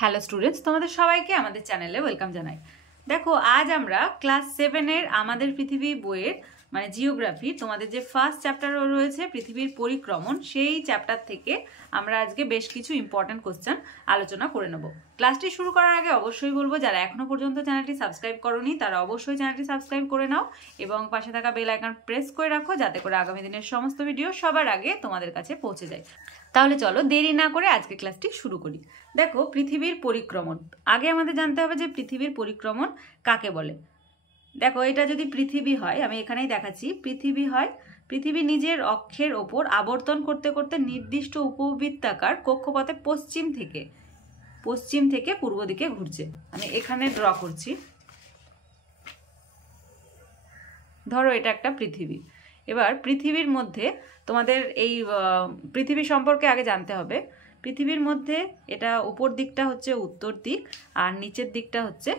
Hello students, তোমাদের সবাইকে আমাদের চ্যানেলে ওয়েলকাম জানাই। দেখো, আজ আমরা ক্লাস 7-এর আমাদের পৃথিবী বইয়ের মানে জিওগ্রাফি তোমাদের যে ফার্স্ট চ্যাপ্টার রয়েছে পৃথিবীর পরিক্রমণ, সেই চ্যাপ্টার থেকে আমরা আজকে বেশ কিছু ইম্পর্টেন্ট কোশ্চেন আলোচনা করে নেব। ক্লাসটি শুরু করার আগে অবশ্যই বলবো, যারা এখনো পর্যন্ত চ্যানেলটি সাবস্ক্রাইব করোনি তারা অবশ্যই চ্যানেলটি সাবস্ক্রাইব করে নাও এবং পাশে থাকা বেল আইকন প্রেস করে রাখো, যাতে করে আগামী দিনের সমস্ত ভিডিও সবার আগে তোমাদের কাছে পৌঁছে যায়। তাহলে চলো দেরি না করে আজকে ক্লাসটি শুরু করি। দেখো, পৃথিবীর পরিক্রমণ আগে আমাদের জানতে হবে যে পৃথিবীর পরিক্রমণ কাকে বলে। দেখো, এটা যদি পৃথিবী হয়, আমি এখানেই দেখাচ্ছি, পৃথিবী হয়, পৃথিবী নিজের অক্ষের ওপর আবর্তন করতে করতে নির্দিষ্ট উপবৃত্তাকার কক্ষপথে পশ্চিম থেকে পূর্ব দিকে ঘুরছে। আমি এখানে ড্র করছি। ধরো এটা একটা পৃথিবী। এবার পৃথিবীর মধ্যে তোমাদের এই পৃথিবী সম্পর্কে আগে জানতে হবে। পৃথিবীর মধ্যে এটা উপর দিকটা হচ্ছে উত্তর দিক, আর নিচের দিকটা হচ্ছে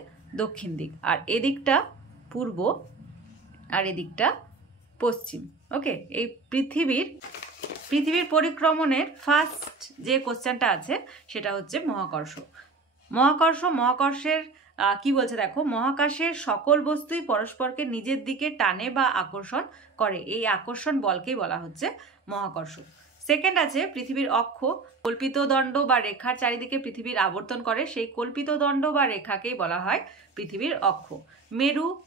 দক্ষিণ দিক, আর এদিকটা পূর্ব আর এদিকটা পশ্চিম। ওকে, এই পৃথিবীর পরিক্রমণের ফার্স্ট যে কোশ্চেনটা আছে সেটা হচ্ছে মহাকর্ষের কি বলছে দেখো, মহাকাশের সকল বস্তুই পরস্পরকে নিজের দিকে টানে বা আকর্ষণ করে, এই আকর্ষণ বলকেই বলা হচ্ছে মহাকর্ষ। সেকেন্ড আছে পৃথিবীর অক্ষ, কল্পিত দণ্ড বা রেখার চারিদিকে পৃথিবীর আবর্তন করে, সেই কল্পিত দণ্ড বা রেখাকেই বলা হয় পৃথিবীর অক্ষ।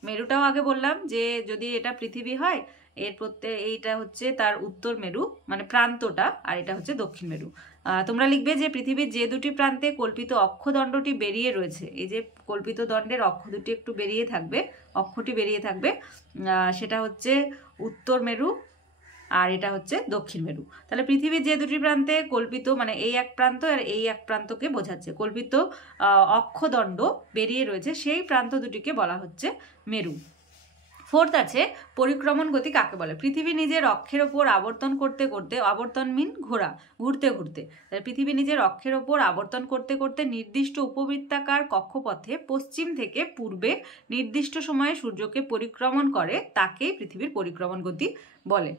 মেরুটাও আগে বললাম যে যদি এটা পৃথিবী হয়, এইটা হচ্ছে তার উত্তর মেরু মানে প্রান্তটা, আর এটা হচ্ছে দক্ষিণ মেরু। তোমরা লিখবে যে পৃথিবীর যে দুটি প্রান্তে কল্পিত অক্ষদণ্ডটি বেরিয়ে রয়েছে, এই যে কল্পিত দণ্ডের অক্ষ দুটি একটু অক্ষটি বেরিয়ে থাকবে, সেটা হচ্ছে উত্তর মেরু আর এটা হচ্ছে দক্ষিণ মেরু। তাহলে পৃথিবীর যে দুটি প্রান্তে কল্পিত মানে এই এক প্রান্ত আর এই এক প্রান্তকে বোঝাচ্ছে, কল্পিত অক্ষদণ্ড বেরিয়ে রয়েছে, সেই প্রান্ত দুটিকে বলা হচ্ছে মেরু। ফোর্থ আছে পরিক্রমণ গতি কাকে বলে। পৃথিবী নিজের অক্ষের ওপর আবর্তন করতে করতে, আবর্তন মিন ঘোরা, ঘুরতে পৃথিবী নিজের অক্ষের ওপর আবর্তন করতে করতে নির্দিষ্ট উপবৃত্তাকার কক্ষপথে পশ্চিম থেকে পূর্বে নির্দিষ্ট সময়ে সূর্যকে পরিক্রমণ করে, তাকেই পৃথিবীর পরিক্রমণ গতি বলে।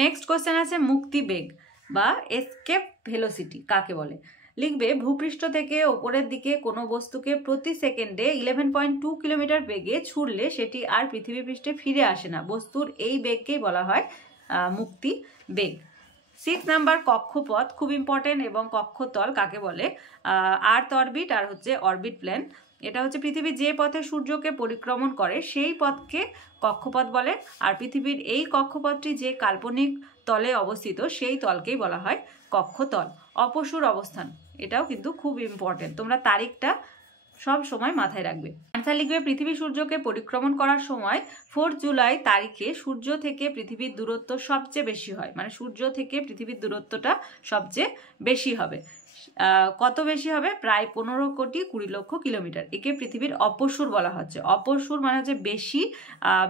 নেক্সট কোশ্চেন আছে মুক্তিবেগ বা এসকেপ ভেলোসিটি কাকে বলে। লিখবে ভূপৃষ্ঠ থেকে ওপরের দিকে কোনো বস্তুকে প্রতি সেকেন্ডে 11.2 কিলোমিটার বেগে ছুড়লে সেটি আর পৃথিবী পৃষ্ঠে ফিরে আসে না, বস্তুর এই বেগকেই বলা হয় মুক্তি বেগ। 6 নাম্বার কক্ষপথ, খুব ইম্পর্টেন্ট, এবং কক্ষতল কাকে বলে। আর্থ অরবিট আর হচ্ছে অরবিট প্লেন, এটা হচ্ছে পৃথিবী যে পথে সূর্যকে পরিক্রমণ করে সেই পথকে কক্ষপথ বলে, আর পৃথিবীর এই কক্ষপথটি যে কাল্পনিক তলে অবস্থিত সেই তলকেই বলা হয় কক্ষতল। অপসূর অবস্থান, এটাও কিন্তু খুব ইম্পর্টেন্ট, তোমরা তারিখটা সব সময় মাথায় রাখবে। আনসার লিখবে পৃথিবী সূর্যকে পরিক্রমণ করার সময় 4 জুলাই তারিখে সূর্য থেকে পৃথিবীর দূরত্ব সবচেয়ে বেশি হয়, মানে সূর্য থেকে পৃথিবীর দূরত্বটা সবচেয়ে বেশি হবে। কত বেশি হবে? প্রায় 15,20,00,000 কিলোমিটার। একে পৃথিবীর অপসূর বলা হচ্ছে। অপসূর মানে হচ্ছে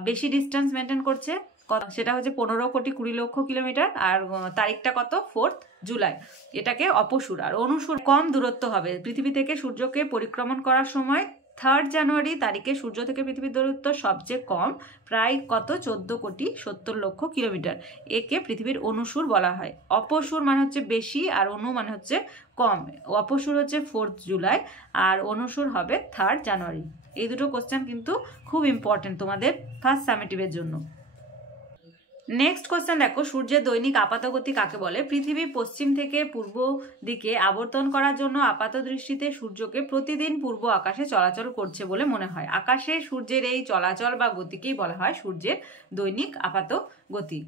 বেশি ডিস্টেন্স মেনটেন করছে, সেটা হচ্ছে 15,20,00,000 কিলোমিটার, আর তারিখটা কত? 4 জুলাই, এটাকে অপসূর। আর অনুসূর কম দূরত্ব হবে, পৃথিবী থেকে সূর্যকে পরিক্রমণ করার সময় 3 জানুয়ারি তারিখে সূর্য থেকে পৃথিবীর দূরত্ব সবচেয়ে কম, প্রায় কত? 14,70,00,000 কিলোমিটার, একে পৃথিবীর অনুসূর বলা হয়। অপসূর মানে হচ্ছে বেশি আর অনু মানে হচ্ছে কম। অপসূর হচ্ছে 4 জুলাই আর অনুসূর হবে 3 জানুয়ারি। এই দুটো কোশ্চেন কিন্তু খুব ইম্পর্টেন্ট তোমাদের ফার্স্ট সামেটিভের জন্য। নেক্সট কোশ্চেন দেখো, সূর্যের দৈনিক আপাতগতি কাকে বলে। পৃথিবী পশ্চিম থেকে পূর্ব দিকে আবর্তন করার জন্য আপাত দৃষ্টিতে সূর্যকে প্রতিদিন পূর্ব আকাশে চলাচল করছে বলে মনে হয়। আকাশে সূর্যের এই চলাচল বা গতিকেই বলা হয় সূর্যের দৈনিক আপাত গতি।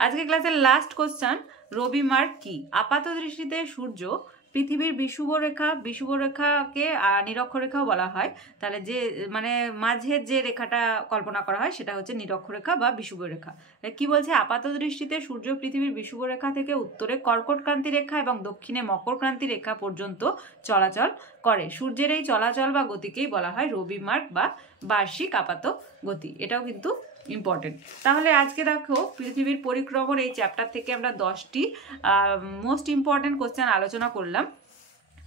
আজকে ক্লাসের লাস্ট কোশ্চেন, রবি মার্ক কি। আপাত দৃষ্টিতে সূর্য পৃথিবীর বিষুবরেখাকে নিরক্ষরেখাও বলা হয়। তাহলে যে মানে মাঝের যে রেখাটা কল্পনা করা হয় সেটা হচ্ছে নিরক্ষরেখা বা বিষুবরেখা। কি বলছে? আপাত দৃষ্টিতে সূর্য পৃথিবীর বিষুবরেখা থেকে উত্তরে কর্কটক্রান্তি রেখা এবং দক্ষিণে মকরক্রান্তি রেখা পর্যন্ত চলাচল করে। সূর্যের এই চলাচল বা গতিকেই বলা হয় রবি মার্ক বা বার্ষিক আপাত গতি। এটাও কিন্তু ইম্পর্টেন্ট। তাহলে আজকে দেখো পৃথিবীর পরিক্রমণ এই চ্যাপ্টার থেকে আমরা 10টি মোস্ট ইম্পর্টেন্ট কোশ্চেন আলোচনা করলাম।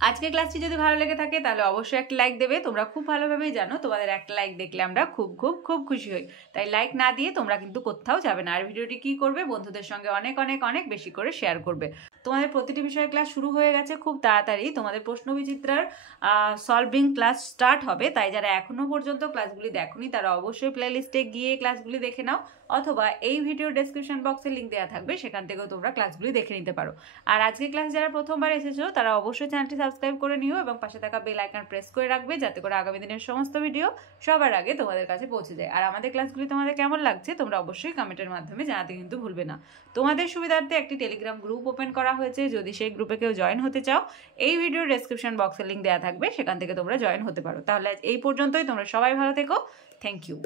আজকে ক্লাসটি যদি ভালো লেগে থাকে তাহলে অবশ্যই একটা লাইক দেবে। তোমরা খুব ভালোভাবেই জানো তোমাদের একটা লাইক দেখলে আমরা খুব খুব খুব খুশি হই। তাই লাইক না দিয়ে তোমরা কিন্তু কোথাও যাবে না। আর ভিডিওটি কি করবে, বন্ধুদের সঙ্গে অনেক অনেক অনেক বেশি করে শেয়ার করবে। তোমাদের প্রতিটি বিষয়ের ক্লাস শুরু হয়ে গেছে, খুব তাড়াতাড়ি তোমাদের প্রশ্ন বিচিত্রার সলভিং ক্লাস স্টার্ট হবে। তাই যারা এখনো পর্যন্ত ক্লাসগুলি দেখোনি তারা অবশ্যই প্লেলিস্টে গিয়ে ক্লাসগুলি দেখে নাও, অথবা এই ভিডিও ডেসক্রিপশন বক্সে লিঙ্ক দেওয়া থাকবে, সেখান থেকেও তোমরা ক্লাসগুলি দেখে নিতে পারো। আর আজকে ক্লাস যারা প্রথমবার এসেছো তারা অবশ্যই চ্যানেলটি সাবস্ক্রাইব করে নিও এবং পাশে থাকা বেল আইকন প্রেস করে রাখবে, যাতে করে আগামী দিনের সমস্ত ভিডিও সবার আগে তোমাদের কাছে পৌঁছে যায়। আর আমাদের ক্লাসগুলি তোমাদের কেমন লাগছে তোমরা অবশ্যই কমেন্টের মাধ্যমে জানাতে কিন্তু ভুলবে না। তোমাদের সুবিধার্থে একটি টেলিগ্রাম গ্রুপ ওপেন করা হয়েছে, যদি সেই গ্রুপে কেউ জয়েন হতে চাও এই ভিডিওর ডেসক্রিপশন বক্সে লিঙ্ক দেওয়া থাকবে, সেখান থেকে তোমরা জয়েন হতে পারো। তাহলে এই পর্যন্তই, তোমরা সবাই ভালো থেকো। Thank you.